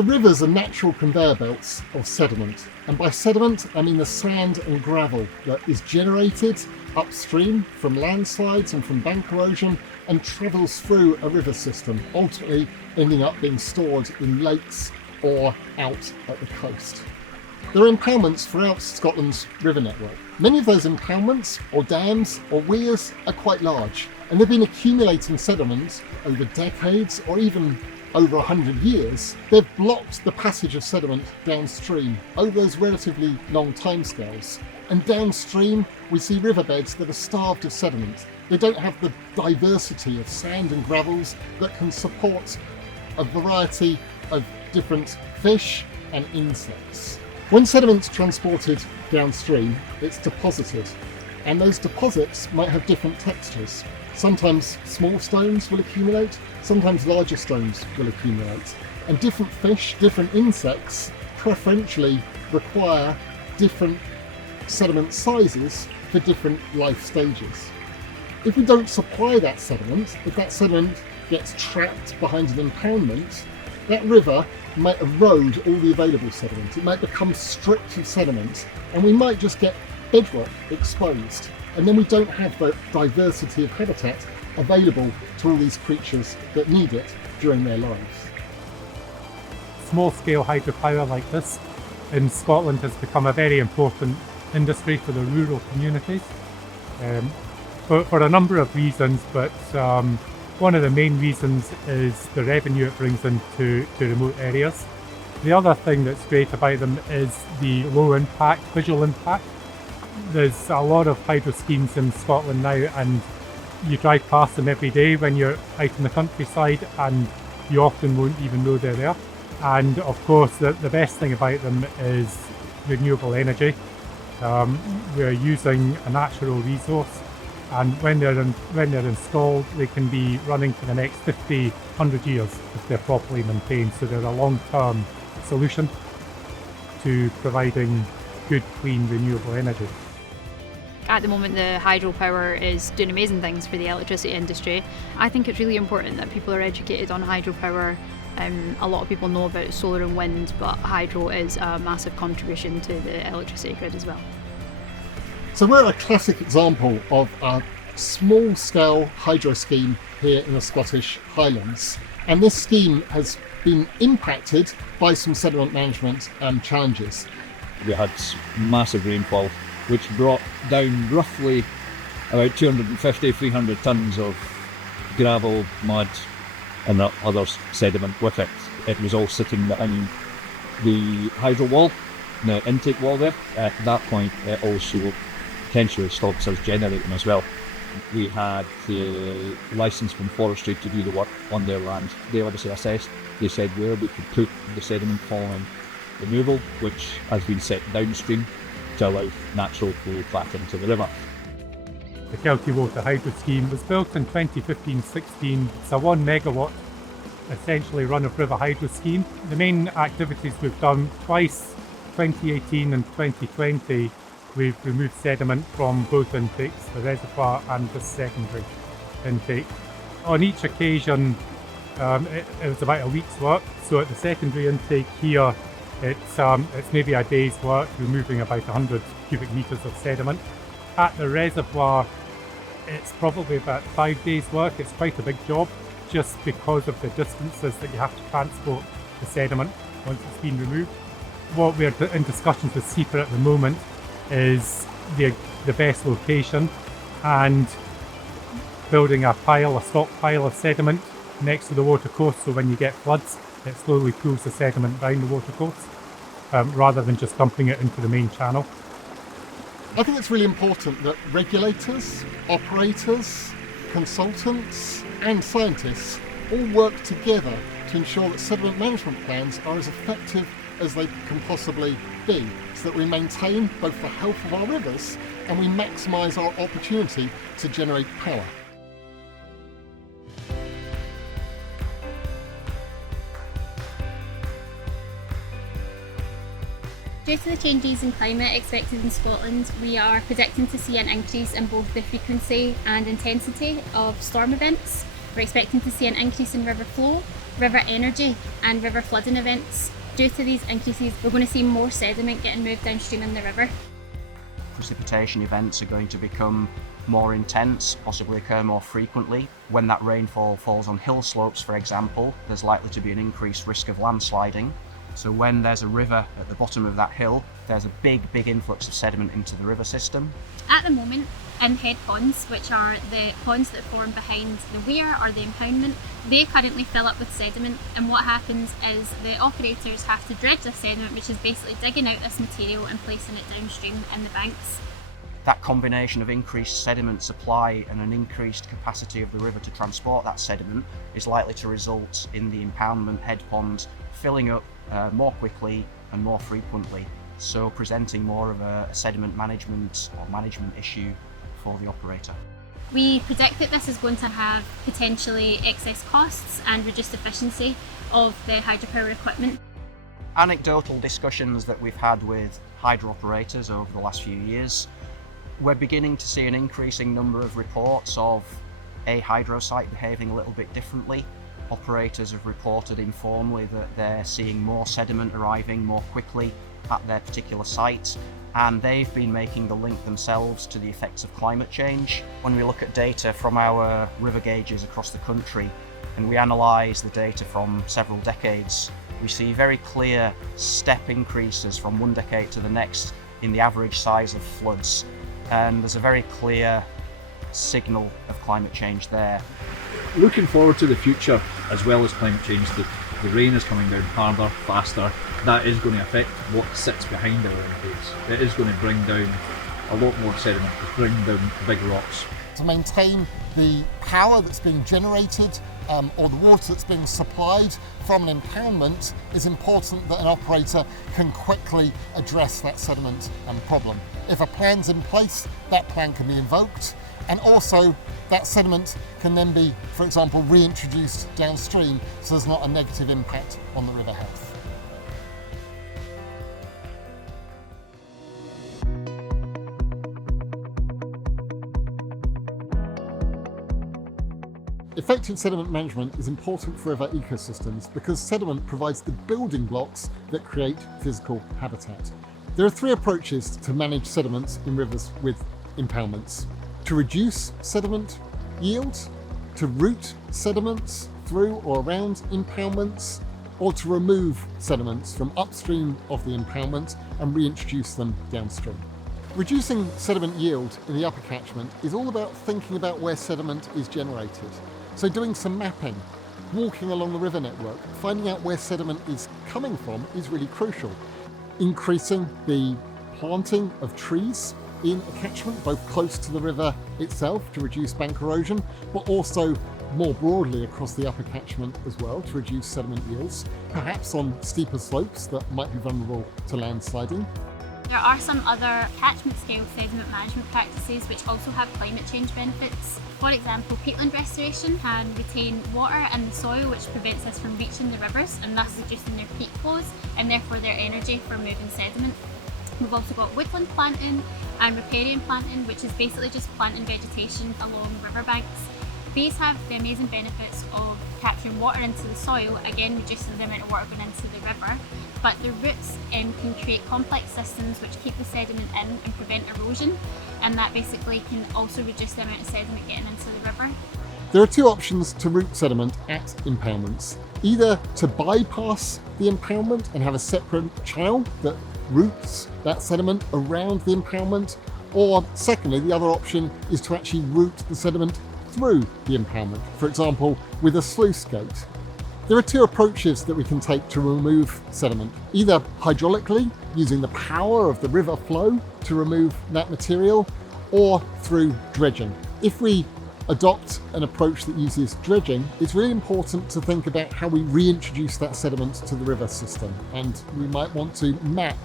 So rivers are natural conveyor belts of sediment, and by sediment I mean the sand and gravel that is generated upstream from landslides and from bank erosion and travels through a river system, ultimately ending up being stored in lakes or out at the coast. There are impoundments throughout Scotland's river network. Many of those impoundments or dams or weirs are quite large, and they've been accumulating sediment over decades or even over 100 years. They've blocked the passage of sediment downstream over those relatively long timescales. And downstream, we see riverbeds that are starved of sediment. They don't have the diversity of sand and gravels that can support a variety of different fish and insects. When sediment's transported downstream, it's deposited, and those deposits might have different textures. Sometimes small stones will accumulate, sometimes larger stones will accumulate, and different fish, different insects preferentially require different sediment sizes for different life stages. If we don't supply that sediment, if that sediment gets trapped behind an impoundment, that river might erode all the available sediment. It might become stripped of sediment, and we might just get bedrock exposed. And then we don't have the diversity of habitat available to all these creatures that need it during their lives. Small-scale hydropower like this in Scotland has become a very important industry for the rural communities for a number of reasons, but one of the main reasons is the revenue it brings into remote areas. The other thing that's great about them is the low impact, visual impact. There's a lot of hydro schemes in Scotland now, and you drive past them every day when you're out in the countryside, and you often won't even know they're there. And of course, the best thing about them is renewable energy. We're using a natural resource, and when they're installed, they can be running for the next 50, 100 years if they're properly maintained. So they're a long-term solution to providing good, clean, renewable energy. At the moment, the hydropower is doing amazing things for the electricity industry. I think it's really important that people are educated on hydropower. A lot of people know about solar and wind, but hydro is a massive contribution to the electricity grid as well. So we're a classic example of a small-scale hydro scheme here in the Scottish Highlands. And this scheme has been impacted by some sediment management challenges. We had massive rainfall, which brought down roughly about 250, 300 tonnes of gravel, mud and other sediment with it. It was all sitting behind the hydro wall, the intake wall there. At that point, it also potentially stops us generating as well. We had the licence from forestry to do the work on their land. They obviously assessed, they said where we could put the sediment following removal, which has been set downstream to allow natural flow back into the river. The Kelty Water Hydro Scheme was built in 2015-16. It's a 1 megawatt, essentially run-of-river hydro scheme. The main activities we've done twice, 2018 and 2020, we've removed sediment from both intakes, the reservoir and the secondary intake. On each occasion, it was about a week's work. So at the secondary intake here, it's maybe a day's work, removing about 100 cubic metres of sediment. At the reservoir, it's probably about 5 days' work. It's quite a big job, just because of the distances that you have to transport the sediment once it's been removed. What we're in discussions with SEPA at the moment is the best location, and building a stockpile of sediment next to the watercourse, so when you get floods, it slowly pulls the sediment down the watercourse, rather than just dumping it into the main channel. I think it's really important that regulators, operators, consultants and scientists all work together to ensure that sediment management plans are as effective as they can possibly be, so that we maintain both the health of our rivers and we maximise our opportunity to generate power. Due to the changes in climate expected in Scotland, we are predicting to see an increase in both the frequency and intensity of storm events. We're expecting to see an increase in river flow, river energy and river flooding events. Due to these increases, we're going to see more sediment getting moved downstream in the river. Precipitation events are going to become more intense, possibly occur more frequently. When that rainfall falls on hill slopes, for example, there's likely to be an increased risk of landsliding. So when there's a river at the bottom of that hill, there's a big influx of sediment into the river system. At the moment, in head ponds, which are the ponds that form behind the weir or the impoundment, they currently fill up with sediment, and what happens is the operators have to dredge this sediment, which is basically digging out this material and placing it downstream in the banks. That combination of increased sediment supply and an increased capacity of the river to transport that sediment is likely to result in the impoundment head pond filling up more quickly and more frequently, so presenting more of a sediment management or management issue for the operator. We predict that this is going to have potentially excess costs and reduced efficiency of the hydropower equipment. Anecdotal discussions that we've had with hydro operators over the last few years, we're beginning to see an increasing number of reports of a hydro site behaving a little bit differently. Operators have reported informally that they're seeing more sediment arriving more quickly at their particular site, and they've been making the link themselves to the effects of climate change. When we look at data from our river gauges across the country and we analyse the data from several decades, we see very clear step increases from one decade to the next in the average size of floods, and there's a very clear signal of climate change there. Looking forward to the future, as well as climate change, the rain is coming down harder, faster. That is going to affect what sits behind our Olympics. It is going to bring down a lot more sediment, bring down big rocks. To maintain the power that's being generated or the water that's being supplied from an impoundment, is important that an operator can quickly address that sediment problem. If a plan's in place, that plan can be invoked, and also that sediment can then be, for example, reintroduced downstream, so there's not a negative impact on the river health. Effective sediment management is important for river ecosystems because sediment provides the building blocks that create physical habitat. There are three approaches to manage sediments in rivers with impoundments: to reduce sediment yield, to route sediments through or around impoundments, or to remove sediments from upstream of the impoundment and reintroduce them downstream. Reducing sediment yield in the upper catchment is all about thinking about where sediment is generated. So doing some mapping, walking along the river network, finding out where sediment is coming from is really crucial. Increasing the planting of trees in a catchment, both close to the river itself to reduce bank erosion, but also more broadly across the upper catchment as well to reduce sediment yields, perhaps on steeper slopes that might be vulnerable to landsliding. There are some other catchment scale sediment management practices which also have climate change benefits. For example, peatland restoration can retain water in the soil, which prevents us from reaching the rivers and thus reducing their peat flows and therefore their energy for moving sediment. We've also got woodland planting and riparian planting, which is basically just planting vegetation along riverbanks. These have the amazing benefits of capturing water into the soil, again reducing the amount of water going into the river, but the roots can create complex systems which keep the sediment in and prevent erosion, and that basically can also reduce the amount of sediment getting into the river. There are two options to route sediment at impoundments: either to bypass the impoundment and have a separate channel that routes that sediment around the impoundment, or secondly, the other option is to actually route the sediment through the impoundment, for example with a sluice gate. There are two approaches that we can take to remove sediment: either hydraulically, using the power of the river flow to remove that material, or through dredging. If we adopt an approach that uses dredging, it's really important to think about how we reintroduce that sediment to the river system, and we might want to map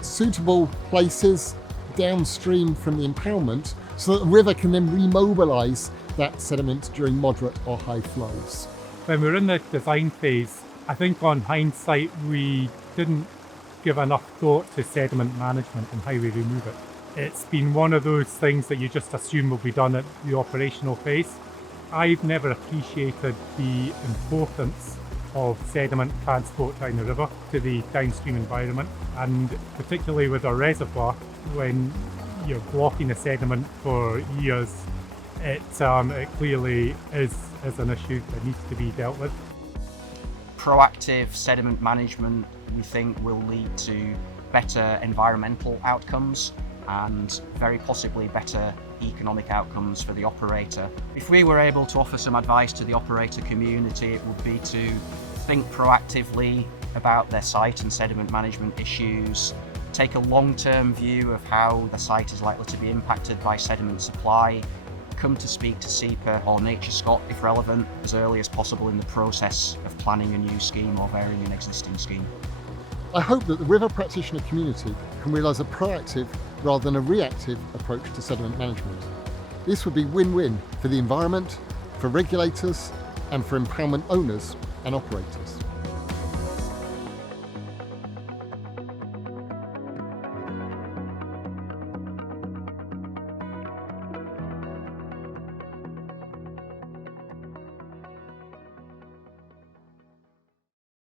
suitable places downstream from the impoundment so that the river can then remobilise that sediment during moderate or high flows. When we were in the design phase, I think on hindsight we didn't give enough thought to sediment management and how we remove it. It's been one of those things that you just assume will be done at the operational phase. I've never appreciated the importance of sediment transport down the river to the downstream environment, and particularly with our reservoir, when you're blocking the sediment for years, it clearly is an issue that needs to be dealt with. Proactive sediment management, we think, will lead to better environmental outcomes and very possibly better economic outcomes for the operator. If we were able to offer some advice to the operator community, it would be to think proactively about their site and sediment management issues, take a long-term view of how the site is likely to be impacted by sediment supply, come to speak to SEPA or NatureScot if relevant as early as possible in the process of planning a new scheme or varying an existing scheme. I hope that the river practitioner community can realise a proactive rather than a reactive approach to sediment management. This would be win-win for the environment, for regulators, and for impoundment owners and operators.